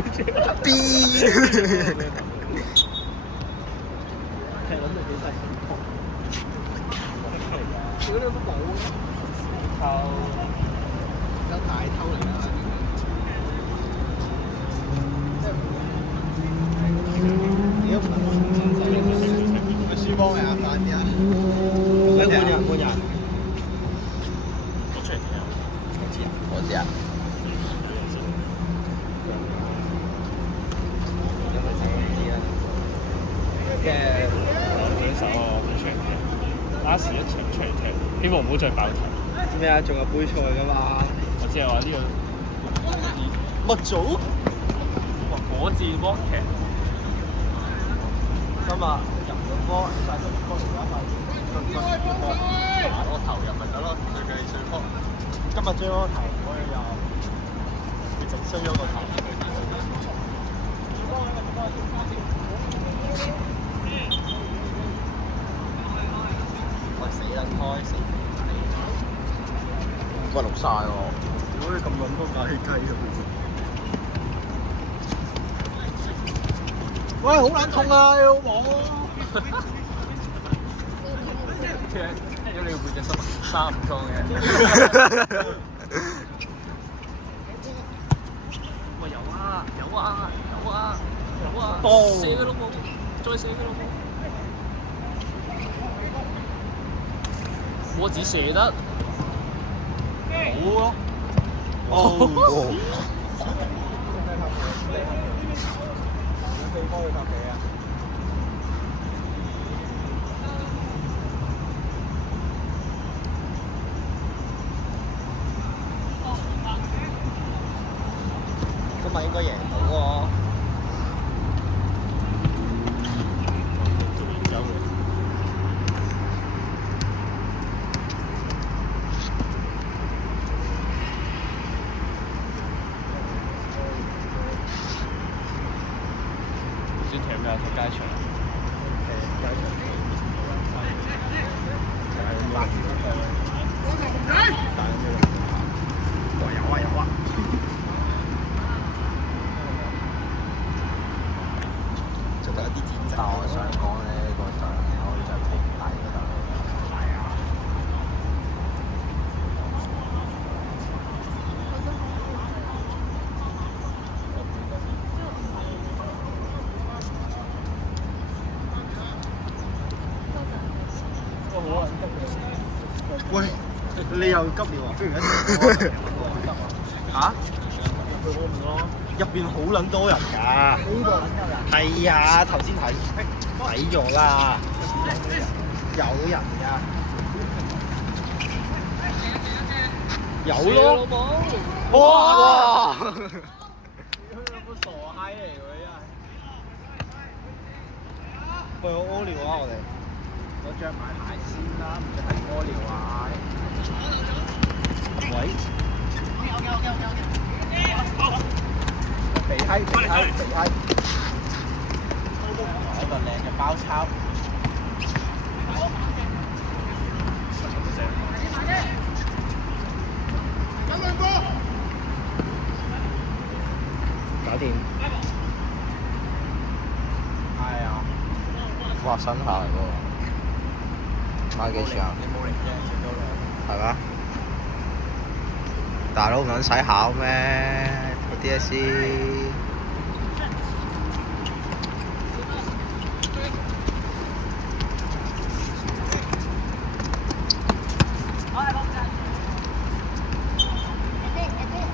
B。係諗到幾細佢嗰啲都冇偷，有大偷嚟啦。個書包係啱啲啊！換人。我出嚟睇下。我知啊。因為知啦。嘅舉手啊！出嚟踢，last 一場出嚟踢，希望唔好再爆頭。咩啊？仲有杯賽㗎嘛？我只係話呢個乜組？火箭波劇。今日入咗波，晒咗波嚟打快波，打個頭入咪得咯，最計最波。今日追個頭，我哋又直追咗個頭。喂，死撚開死！喂，錄晒喎。如果你咁撚多假雞嘅，喂，好撚痛啊！你老母！如果你背脊3唔痛嘅。喂，有啊！射嘅老母，再射嘅老母。我只射得好咯。哦。對方去拍幾啊？今日應該贏到喎。先踢咩啊？踢街場。有啊！仲有啲戰但我想講咧，個場口就係平底嗰度。係啊。喂，你又急尿啊？不如一齊嚇？入邊好撚多人㗎。呢度撚多人。係啊，頭先睇咗啦。有人㗎。有咯。哇！有個傻閪嚟㗎，真係。喂，我屙尿啊！我着埋鞋先啦，唔使係屙尿啊！喂，肥閪，一個靚嘅包抄。搞掂。係啊。哇，新下嚟喎。買幾錢啊？你冇嚟啫，食咗兩。係咩？大佬唔撚使考咩？睇 DSE。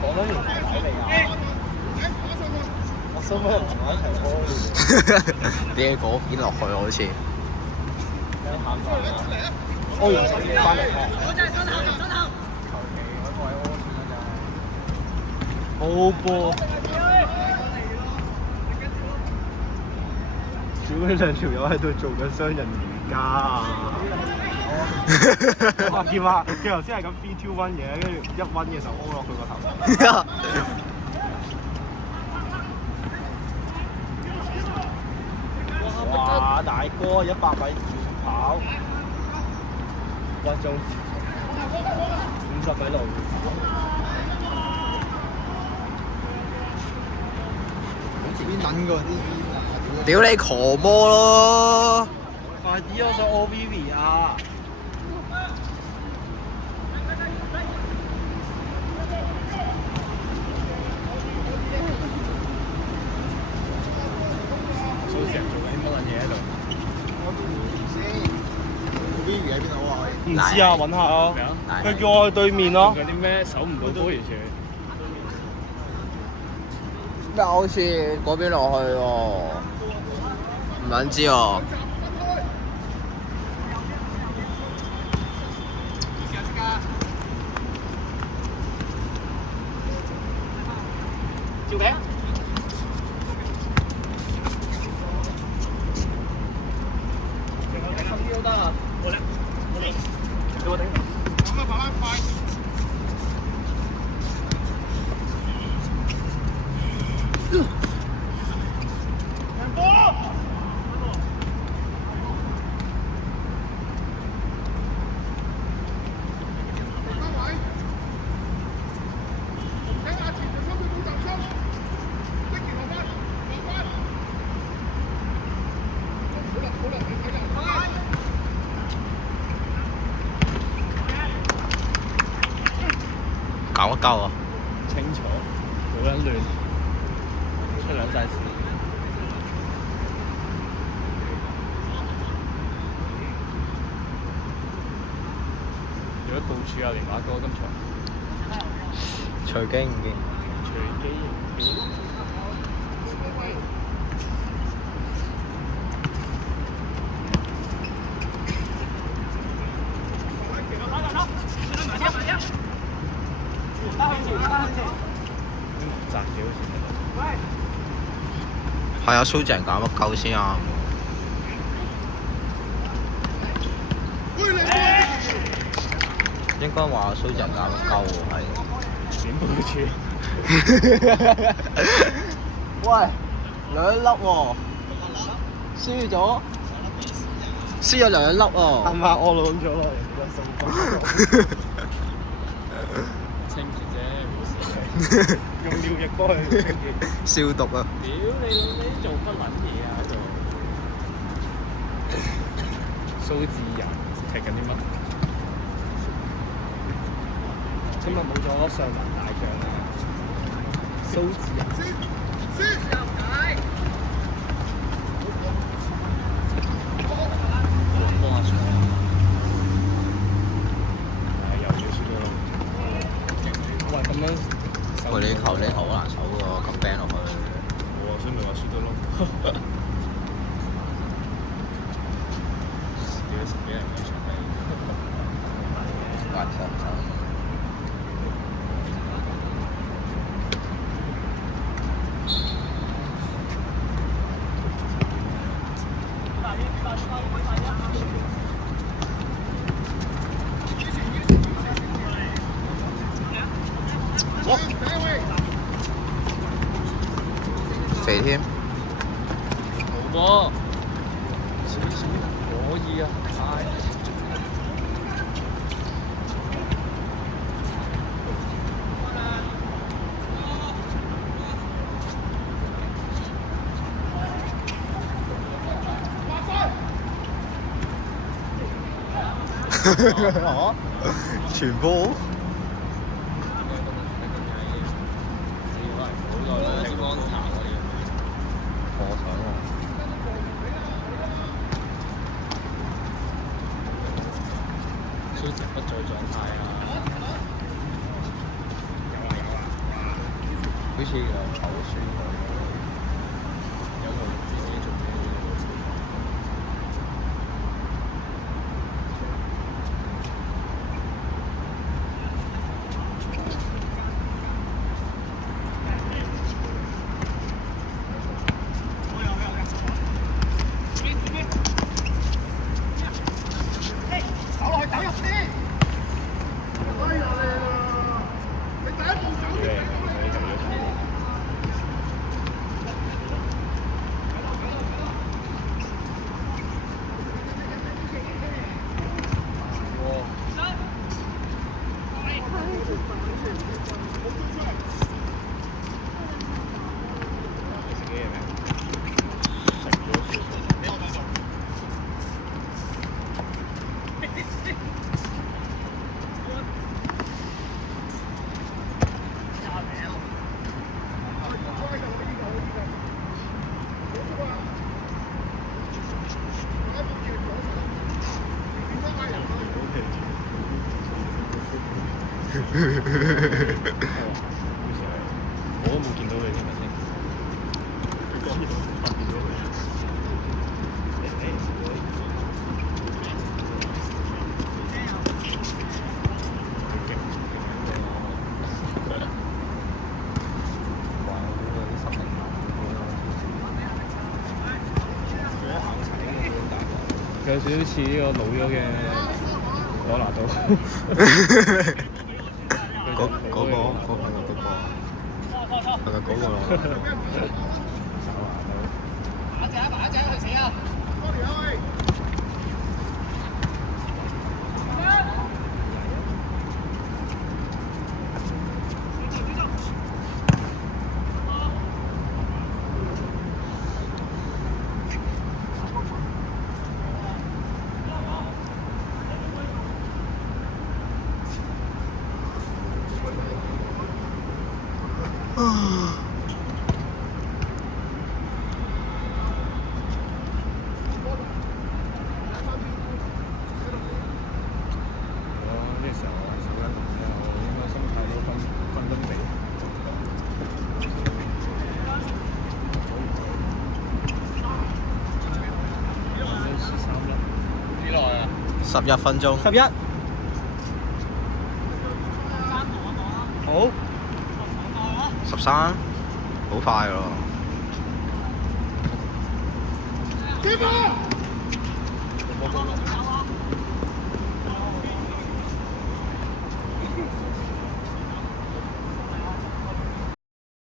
講得完睇未啊？我收咩同我一齊屙？跌嗰邊落去好似。屙完就先翻嚟踢。好波！小呢兩條友喺度做緊雙人瑜伽啊！我見話佢頭先係咁 3-2-1嘅，跟住一溫嘅時候屙落佢個頭。哇！大哥100米長跑，仲50米路。邊等過啲屌你狂魔咯！快啲啊！想 OVV 啊！蘇成做緊乜撚嘢喺度？我先 OVV 喺邊度啊？唔知啊，揾下咯。咩啊佢叫我去對面咯。嗰啲咩守唔到波完全。咩好似嗰邊落去喎？唔撚知喎。照餅。都得啊！我嚟，俾我頂。咁啊，慢慢快。搞一鳩啊！清楚，好撚亂，出兩晒線。如果部署有連馬哥今場，隨機唔見。隨機應變。雜嘅好似。係啊，蘇靜搞乜鳩先啊？應該話蘇靜搞乜鳩喎，係。點部署？喂，2粒喎，輸咗2粒喎。啱啱我攞咗啦，人哋清潔啫，冇事。用尿液幫佢清潔。消毒啊！屌你老味做乜撚嘢啊喺度？蘇智仁踢緊啲乜？今日冇咗上環大將啦。蘇智仁。幫下場。又要輸咗咯。喂，咁樣。喂，你球好難守喎，咁掟落去。我所以咪話輸咗咯。俾人嘅場地。難守唔守？肥添。好噃，少少可以啊，全波。蘇靜不在狀態啊！好似有口水有冇自己做咩？我都冇見到你添，咪先？你講嘢發現咗佢。有少少似呢個老咗嘅羅納度。嗰個咯。呢時候少一動之後，應該心態都分地。幾耐啊？11分鐘。11。好。13，好快咯。